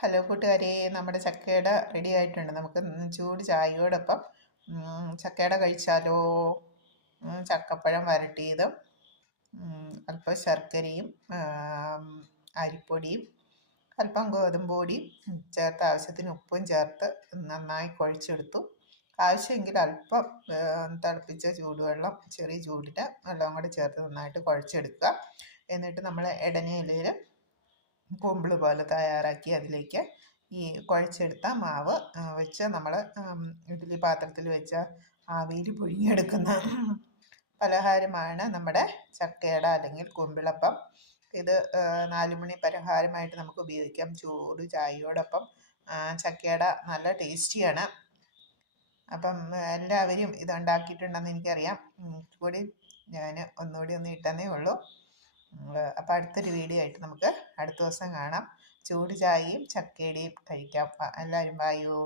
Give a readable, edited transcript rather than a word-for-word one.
Hello കൂട്ടുകാരെ, നമ്മുടെ ചക്കയുടെ റെഡി ആയിട്ടുണ്ട്. നമുക്ക് ചൂട് ചായയോടൊപ്പം ചക്കയുടെ കഴിച്ചാലോ. ചക്കപ്പഴം വരട്ടിയതും അല്പം ശർക്കരയും അരിപ്പൊടിയും അല്പം ഗോതമ്പ് പൊടിയും ചേർത്ത് ആവശ്യത്തിന് ഉപ്പും ചേർത്ത് നന്നായി കുഴച്ചെടുത്തു. ആവശ്യമെങ്കിൽ അല്പം തിളപ്പിച്ച ചൂടുവെള്ളം, ചെറിയ ചൂടിൽ വെള്ളം കൂടെ ചേർത്ത് നന്നായിട്ട് കുഴച്ചെടുക്കുക. എന്നിട്ട് നമ്മൾ ഇടനയിലയിൽ കുമ്പിൾ പോലെ തയ്യാറാക്കി അതിലേക്ക് ഈ കുഴച്ചെടുത്ത മാവ് വെച്ച് നമ്മൾ ഇഡ്ഡലി പാത്രത്തിൽ വെച്ച് ആവിയിൽ പുഴുങ്ങിയെടുക്കുന്ന പലഹാരമാണ് നമ്മുടെ ചക്കയട അല്ലെങ്കിൽ കുമ്പിളപ്പം. ഇത് 4 മണി പലഹാരമായിട്ട് നമുക്ക് ഉപയോഗിക്കാം. ചൂട് ചായയോടൊപ്പം ചക്കയട നല്ല ടേസ്റ്റിയാണ്. അപ്പം എല്ലാവരും ഇതുണ്ടാക്കിയിട്ടുണ്ടെന്ന് എനിക്കറിയാം. കൂടി ഞാൻ ഒന്നുകൂടി ഒന്ന് ഇട്ടെന്നേ ഉള്ളൂ. അപ്പം അടുത്തൊരു വീഡിയോ ആയിട്ട് നമുക്ക് അടുത്ത ദിവസം കാണാം. ചൂട് ചായയും ചക്കയുടെയും കഴിക്കാം. എല്ലാവരും ബായോ.